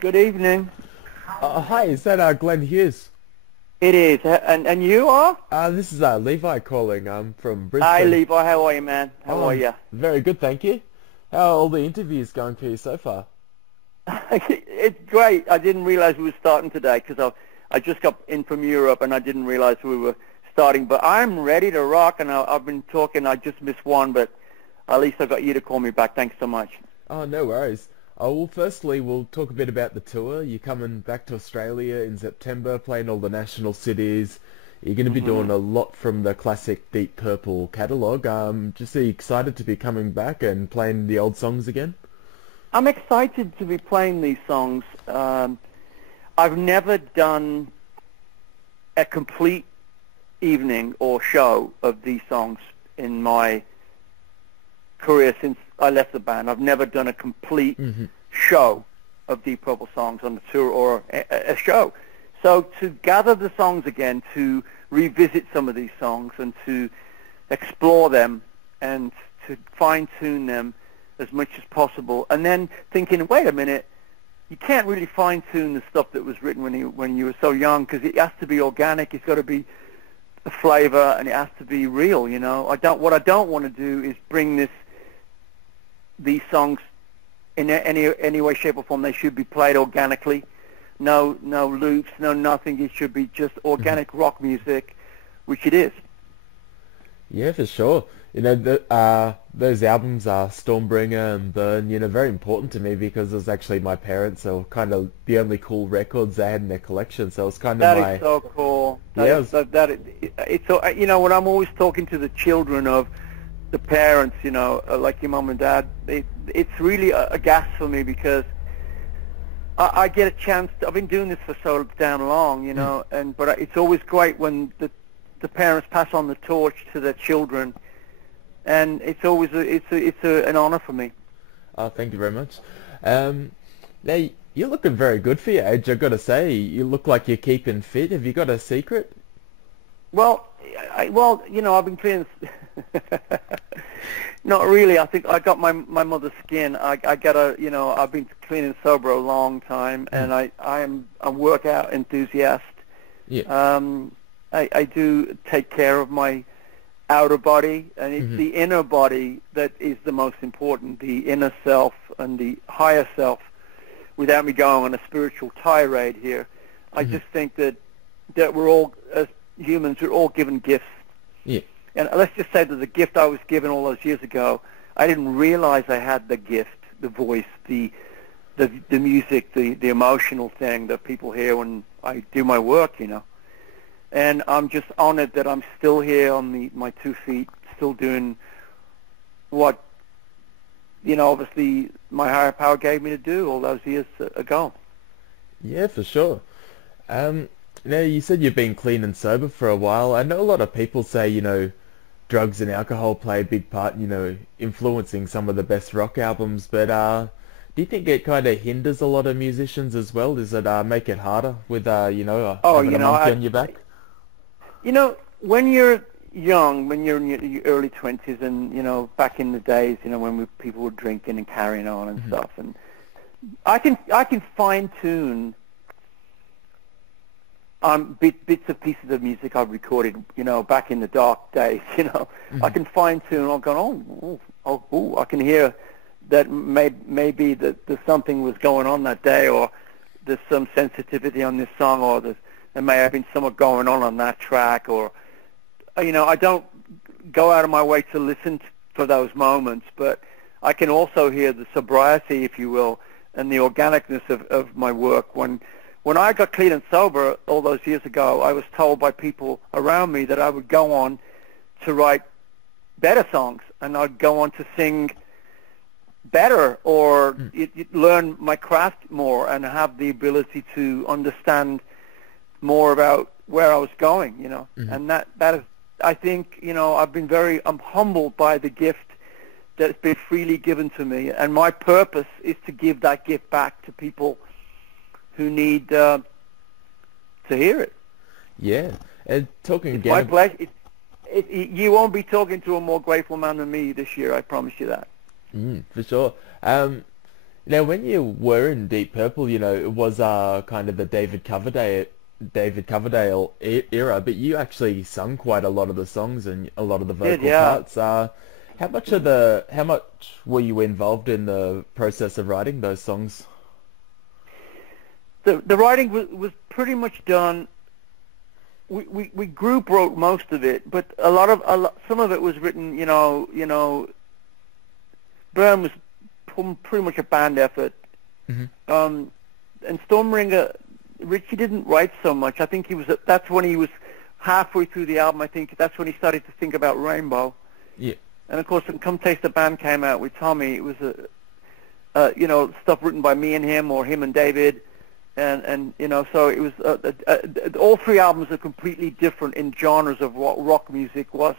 Good evening. Hi, is that Glenn Hughes? It is. And you are? This is Levi calling. I'm from Hi, Brisbane. Levi. How are you, man? How Oh, are I'm you? very good, thank you. How are all the interviews going for you so far? It's great. I didn't realize we were starting today because I just got in from Europe and I didn't realize we were starting. But I'm ready to rock, and I've been talking. I just missed one, but at least I got you to call me back. Thanks so much. Oh, no worries. Oh, well, firstly, we'll talk a bit about the tour. You're coming back to Australia in September, playing all the national cities. You're going to be hmm doing a lot from the classic Deep Purple catalogue. Just are you excited to be coming back and playing the old songs again? I'm excited to be playing these songs. I've never done a complete evening or show of these songs in my career since I left the band. I've never done a complete Hmm. show of Deep Purple songs on the tour or a show. So to gather the songs again, to revisit some of these songs and to explore them and to fine-tune them as much as possible, and then thinking, wait a minute, you can't really fine-tune the stuff that was written when you were so young, because it has to be organic. It's got to be the flavor, and it has to be real. What I don't want to do is bring these songs in any way, shape, or form. They should be played organically. No loops, no nothing. It should be just Hmm. organic rock music, which it is. Yeah, for sure. Those albums are Stormbringer and Burn, very important to me because it was actually my parents, so kind of the only cool records they had in their collection. So it was kind of That is my, so cool. yeah, it was, It's so, when I'm always talking to the children of the parents, like your mom and dad, it's really a gas for me because I get a chance. I've been doing this for so damn long, mm, but it's always great when the parents pass on the torch to their children, and it's always an honor for me. oh, thank you very much. Um, now, you're looking very good for your age, I gotta say. You look like you're keeping fit. Have you got a secret? Well, I've been cleaning. Not really. I think I got my mother's skin. I got I've been clean and sober a long time, Mm, and I'm a workout enthusiast. yeah. I do take care of my outer body, and it's Hmm. the inner body that is the most important, the inner self and the higher self. Without me going on a spiritual tirade here, I Hmm. just think that we're all, as humans, we're all given gifts. Yeah. And let's just say that the gift I was given all those years ago, I didn't realize I had the gift, the voice, the music, the emotional thing that people hear when I do my work. And I'm just honored that I'm still here on my 2 feet, still doing what, obviously my higher power gave me to do all those years ago. Yeah, for sure. Um, Now you said you've been clean and sober for a while. I know a lot of people say, drugs and alcohol play a big part, influencing some of the best rock albums, but do you think it kind of hinders a lot of musicians as well? Does it make it harder with Oh, having a monkey on your back? when you're young, when you're in your early 20s, and back in the days, when people were drinking and carrying on and Hmm. stuff, and I can fine tune bits of pieces of music I've recorded, back in the dark days. I Hmm. can fine tune. I'm going, I can hear that maybe that there's something was going on that day, or there's some sensitivity on this song, or there may have been something going on that track, or I don't go out of my way to listen for those moments, but I can also hear the sobriety, if you will, and the organicness of my work. When I got clean and sober all those years ago, I was told by people around me that I would go on to write better songs, and I'd go on to sing better, or Mm. learn my craft more and have the ability to understand more about where I was going. Hmm. And that is, I think, I'm humbled by the gift that's been freely given to me, and my purpose is to give that gift back to people who need to hear it. Yeah. And talking It's my again, pleasure. You won't be talking to a more grateful man than me this year, I promise you that. for sure. Now, when you were in Deep Purple, it was kind of the David Coverdale era, but you actually sung quite a lot of the songs and a lot of the Did, vocal yeah. parts. How much were you involved in the process of writing those songs? The writing was pretty much done. We group wrote most of it, but some of it was written. Byrne was pretty much a band effort. Hmm. And Stormbringer, Richie didn't write so much. I think that's when he was halfway through the album. I think that's when he started to think about Rainbow. Yeah. And of course, when Come Taste the Band came out with Tommy, it was stuff written by me and him, or him and David, and so it was. All three albums are completely different in genres of what rock music was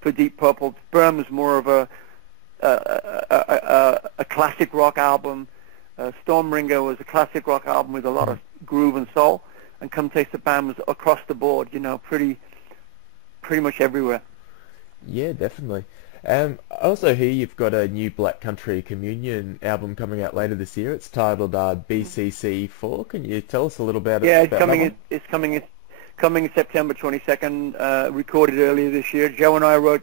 for Deep Purple. Byrne was more of a classic rock album. Stormbringer was a classic rock album with a lot of groove and soul, and Come Taste the Band was across the board, pretty much everywhere. Yeah, definitely. I also hear you've got a new Black Country Communion album coming out later this year. It's titled BCC4. Can you tell us a little about Yeah, about that one? It's coming September 22nd. Recorded earlier this year. Joe and I wrote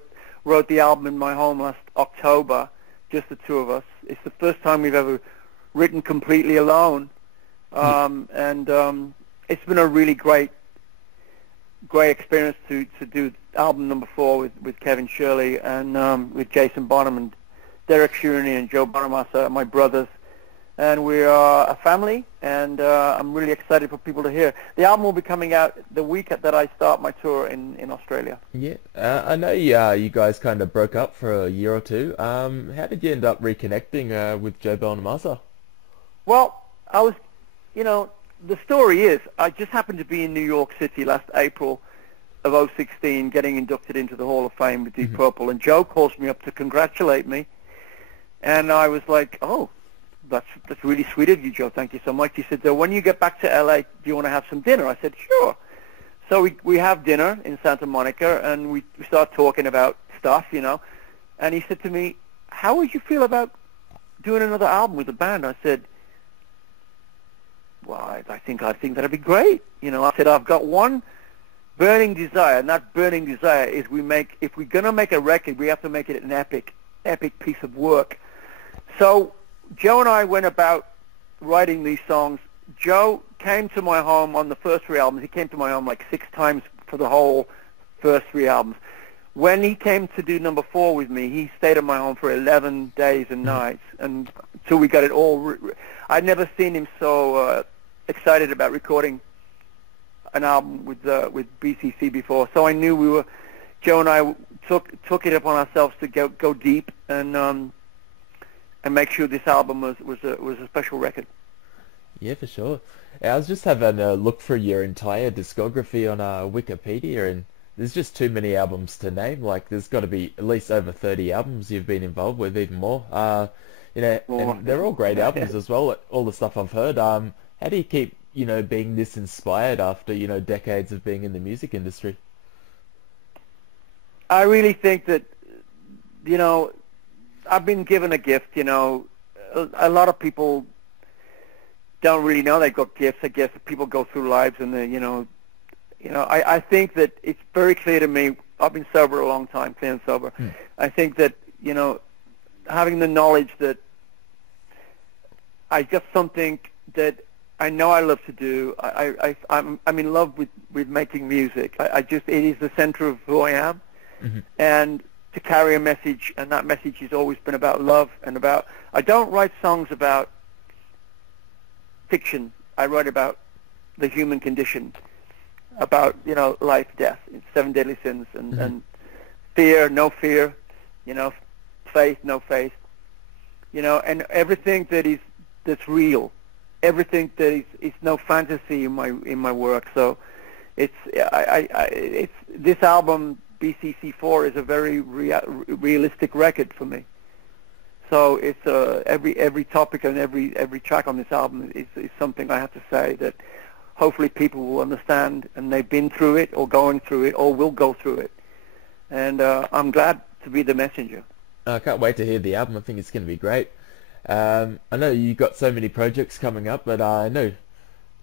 the album in my home last October, just the two of us. It's the first time we've ever written completely alone, and it's been a really great experience to do album number 4 with Kevin Shirley and with Jason Bonham and Derek Sheeraney and Joe Bonamassa, my brothers, and we are a family, and I'm really excited for people to hear. The album will be coming out the week that I start my tour in Australia. Yeah, I know you guys kind of broke up for a year or two. How did you end up reconnecting with Joe Bonamassa? Well, I was, the story is I just happened to be in New York City last April of 2016 getting inducted into the Hall of Fame with Deep Purple, and Joe calls me up to congratulate me, and I was like, oh, that's really sweet of you, Joe. Thank you so much. He said, so when you get back to LA, do you want to have some dinner? I said, sure. So we have dinner in Santa Monica, and we start talking about stuff, and he said to me, how would you feel about doing another album with the band? I said, well, I think that'd be great. I said, I've got one burning desire, and that burning desire is if we're going to make a record, we have to make it an epic piece of work. So Joe and I went about writing these songs. Joe came to my home on the first 3 albums. He came to my home like 6 times for the whole first 3 albums. When he came to do number 4 with me, he stayed at my home for 11 days and nights, and until we got it all. I'd never seen him so excited about recording an album with BCC before. So I knew Joe and I took it upon ourselves to go deep and make sure this album was a special record. Yeah, for sure. I was just having a look through your entire discography on Wikipedia, and there's just too many albums to name. Like, there's got to be at least over 30 albums you've been involved with, even more. And they're all great albums as well. All the stuff I've heard. How do you keep, being this inspired after, decades of being in the music industry? I really think that, I've been given a gift. A lot of people don't really know they've got gifts. I guess people go through lives and they, I think that it's very clear to me. I've been sober a long time, clean and sober. I think that, having the knowledge that I got something that I know I love to do. I'm in love with making music. It is the center of who I am, and to carry a message, and that message has always been about love and about. I don't write songs about fiction. I write about the human condition, about life, death, 7 deadly sins, and fear, no fear, faith, no faith, and everything that's real. Everything that is no fantasy in my work. So it's this album BCC4 is a very realistic record for me. So it's every topic and every track on this album is something I have to say that hopefully people will understand, and they've been through it or going through it or will go through it. And I'm glad to be the messenger. I can't wait to hear the album. I think it's going to be great. I know you got so many projects coming up, but I know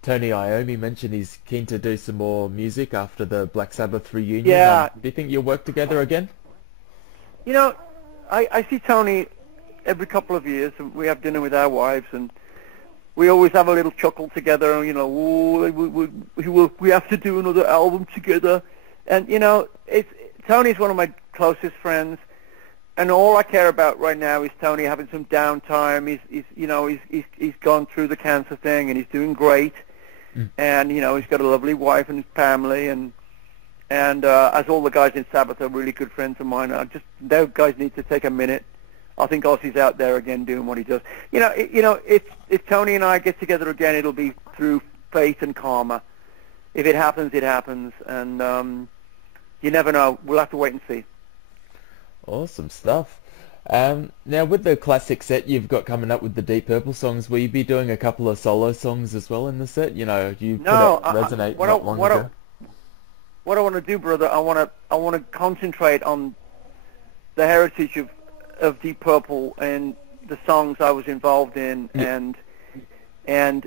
Tony Iommi mentioned he's keen to do some more music after the Black Sabbath reunion. Yeah, Do you think you'll work together again? you know, I see Tony every couple of years, and we have dinner with our wives, and we always have a little chuckle together. You know, we have to do another album together, and you know, Tony's one of my closest friends, and all I care about right now is Tony having some downtime. He's gone through the cancer thing, and he's doing great, and you know, he's got a lovely wife and family, and as all the guys in Sabbath are really good friends of mine. Those guys need to take a minute. I think Ozzy's out there again doing what he does. If Tony and I get together again, it'll be through fate and karma. If it happens, it happens, and you never know. We'll have to wait and see. Awesome stuff. Now, with the classic set you've got coming up with the Deep Purple songs, will you be doing a couple of solo songs as well in the set? You know, you put out Resonate not long ago. What I want to do, brother, I want to concentrate on the heritage of Deep Purple and the songs I was involved in, and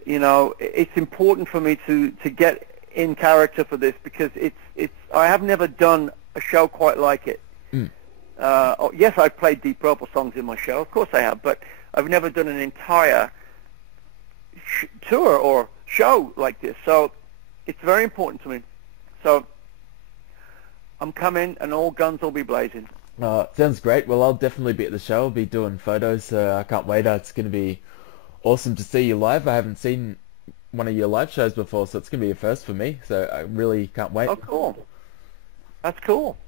you know, it's important for me to get in character for this, because I have never done a show quite like it. Yes, I've played Deep Purple songs in my show, of course I have, but I've never done an entire tour or show like this, so it's very important to me. So I'm coming, and all guns will be blazing. Sounds great. Well, I'll definitely be at the show. I'll be doing photos, so I can't wait. It's going to be awesome to see you live. I haven't seen one of your live shows before, so it's going to be a first for me, so I really can't wait. Oh, cool. That's cool.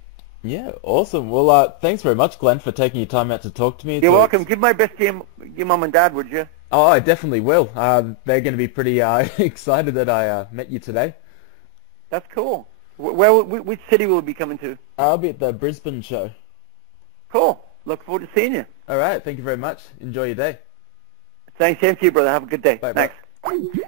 Yeah, awesome. Well, thanks very much, Glenn, for taking your time out to talk to me. You're welcome. Give my best to your mum and dad, would you? Oh, I definitely will. They're going to be pretty excited that I met you today. That's cool. Which city will we be coming to? I'll be at the Brisbane show. Cool. Look forward to seeing you. All right. Thank you very much. Enjoy your day. Thanks, same to you, brother. Have a good day. Bye. Thanks. Bye.